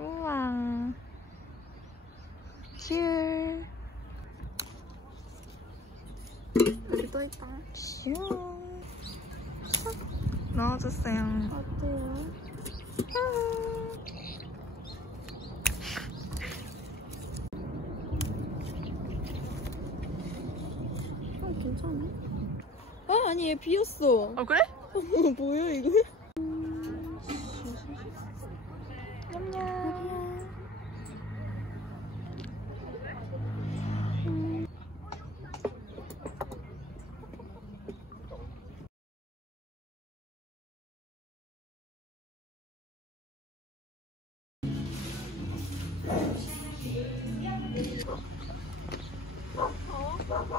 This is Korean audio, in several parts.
우와. 큐. 여기 또 있다. 슈. 싹 넣어줬어요. 어때요? 괜찮아? 아니 얘 비었어. 그래? 뭐야 이거? 냠냠.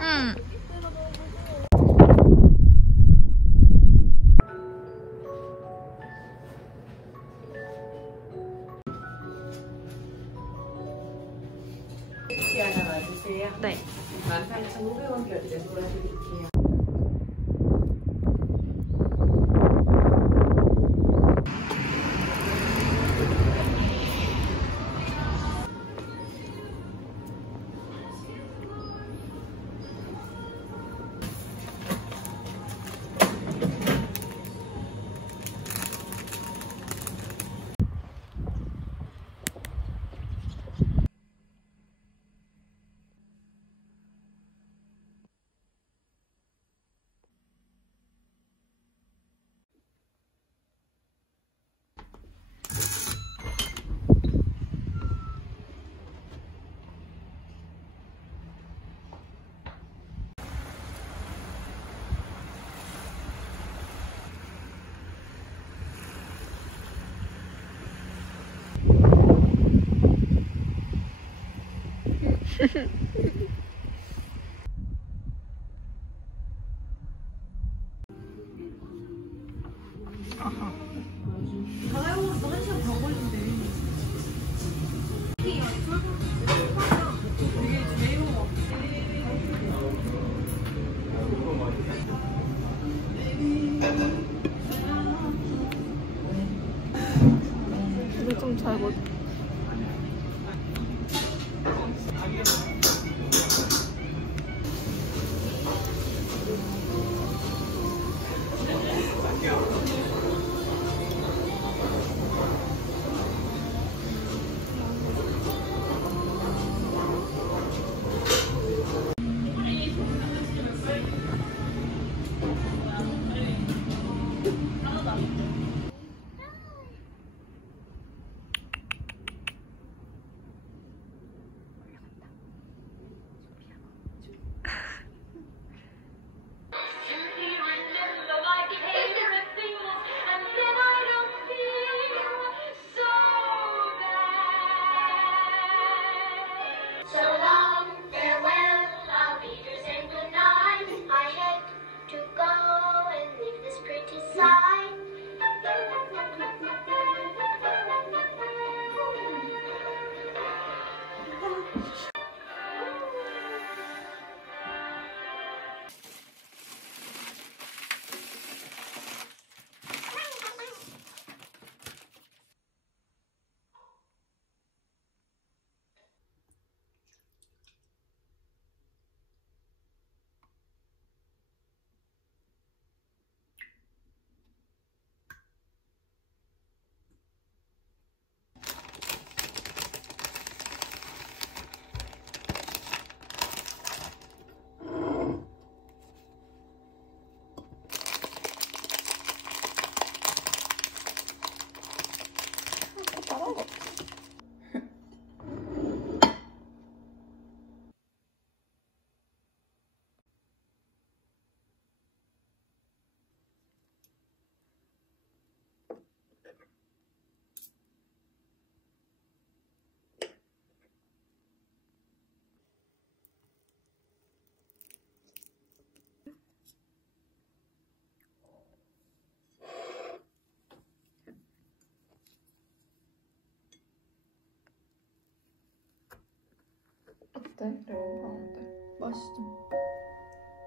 응. 하나 맞으세요? 네. 13,500원 결제 돌아드릴게요. 가나요로도 1시간 반 걸린대. 되게 매워. 근데 좀 잘 못. 어때? 레몬 어때? 맛있어.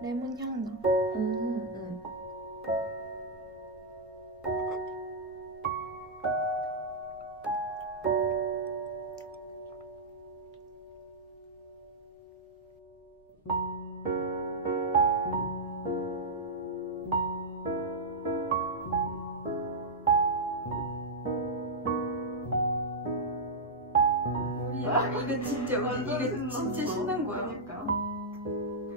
레몬 향 나. 이게 진짜 신난 거야. 그러니까.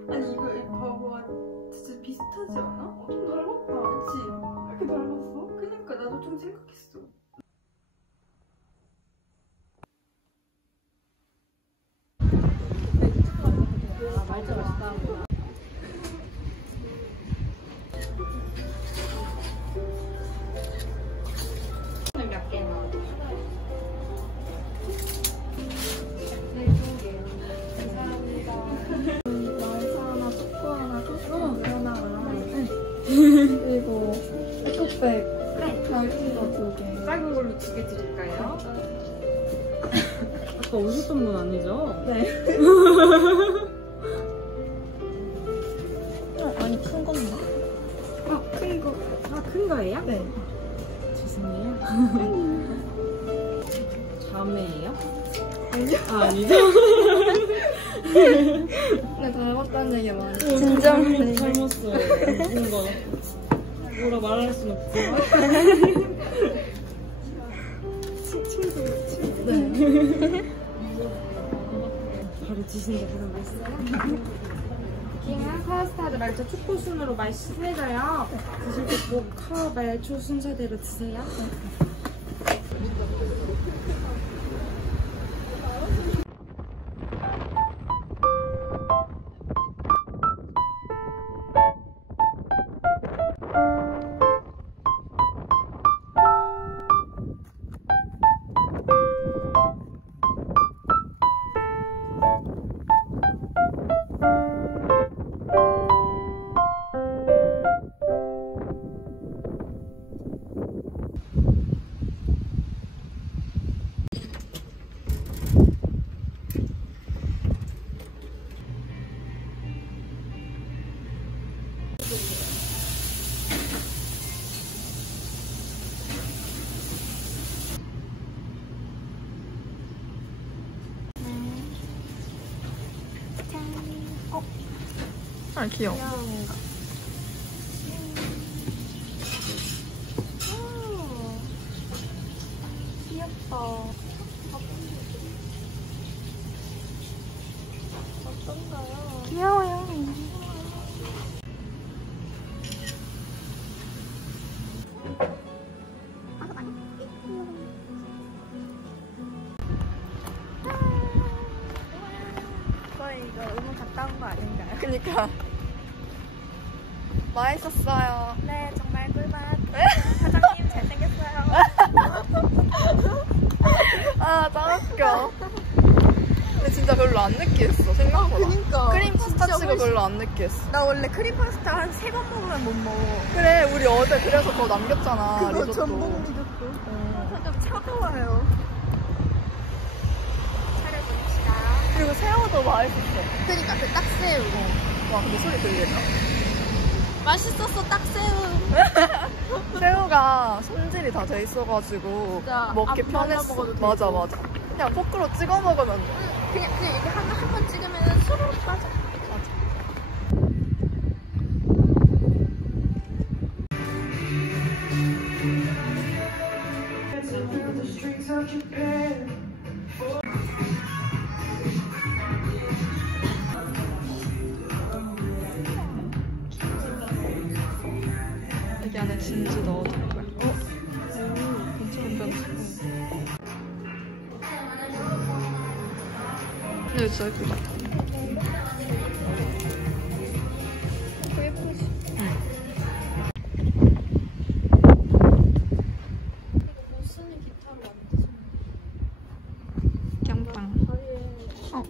아니 이거 봐봐, 진짜 비슷하지 않아? 좀 닮았다. 그치? 왜 이렇게 닮았어? 그니까 나도 좀 생각했어. 말자 맛있다. 몇 개 넣어? 말차 하나, 초코 하나, 토스트 하나랑 그리고 에코백 작은 거 2개. 작은 걸로 2개 드릴까요? 아까 오셨던 분 아니죠? 네. 아니 큰 건가? 큰 거. 큰 거예요? 네. 죄송해요. 자매예요? 아니요. 아니죠? 네, 닮았다는 얘기 많이. 진짜로 닮았어요. 뭔가 뭐라 말할 순 없지만. 네. 바로 드시는 게 들어갔어요? 킹은 카스타드 말차 초코 순으로 맛있어요. 드실 때 꼭 카말초 순서대로 드세요. 아 귀여워. 귀엽다. 어떤가요? 귀여워요. 저희 이거 의문 갔다 온 거 아닌가요? 그니까. 맛있었어요. 네, 정말 꿀맛. 사장님 잘생겼어요. 아, 짱 웃겨. 근데 진짜 별로 안 느끼했어, 생각보다. 그니까. 크림 파스타치고 별로 안 느끼했어. 나 원래 크림 파스타 한 3번 먹으면 못 먹어. 그래, 우리 어제 그래서 그거 남겼잖아, 그거 리조또. 전복 리조또. 좀 차가워요. 차려봅시다. 그리고 새우도 맛있었어. 그니까 그 딱새우. 와, 근데 소리 들리나? 맛있었어, 딱새우. 새우가 손질이 다 돼 있어가지고 진짜 먹기 안 발라 편했어. 먹어도 맞아, 되고. 맞아. 그냥 포크로 찍어 먹으면 돼. 그냥 이렇게 한 번 찍으면 수로 빠져. 여기 안에 진주 넣어줄 거야. 근데 진짜 예쁘다. 예쁘지? 응. 이거 못 쓰는 기타로 만드잖아. 깜빵. 어.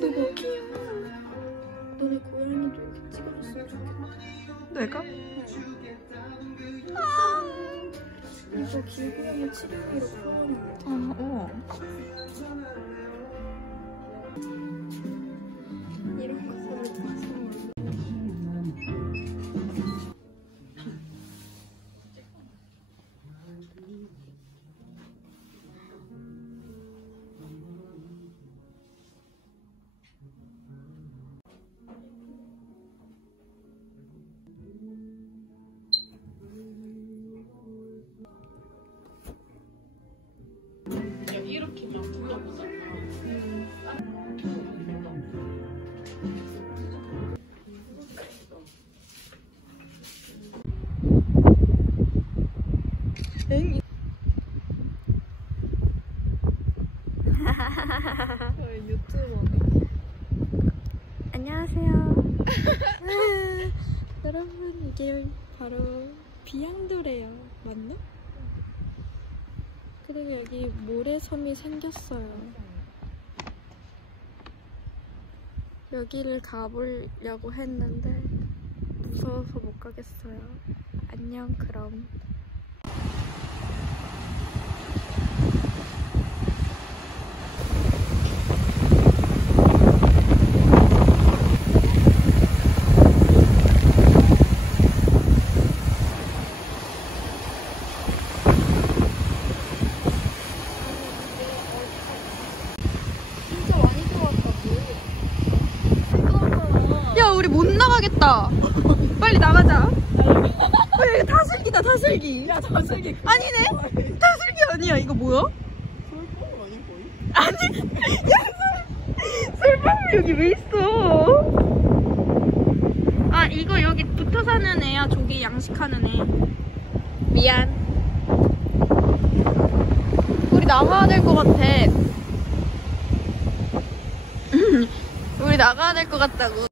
너무 귀여워. 너네 고양이도 이렇게 찍어줬으면 좋겠다. 내가? 이거 길고양이 치료기로 표현해. 우와. 이런 거 사줄 느낌이 안 들어보잖아. 유튜버네. 안녕하세요. 여러분, 이게 바로 비양도래요. 맞나? 그리고 여기 모래섬이 생겼어요. 여기를 가보려고 했는데 무서워서 못 가겠어요. 안녕, 그럼. 빨리 나가자. 이거 다슬기다, 다슬기. 야, 다슬기. 아니네? 다슬기 아니야. 이거 뭐야? 솔방울 아니야, 거의? 아니. 야, 솔방울 여기 왜 있어? 아, 이거 여기 붙어 사는 애야. 조개 양식하는 애. 미안. 우리 나가야 될 것 같아. 우리 나가야 될 것 같다고.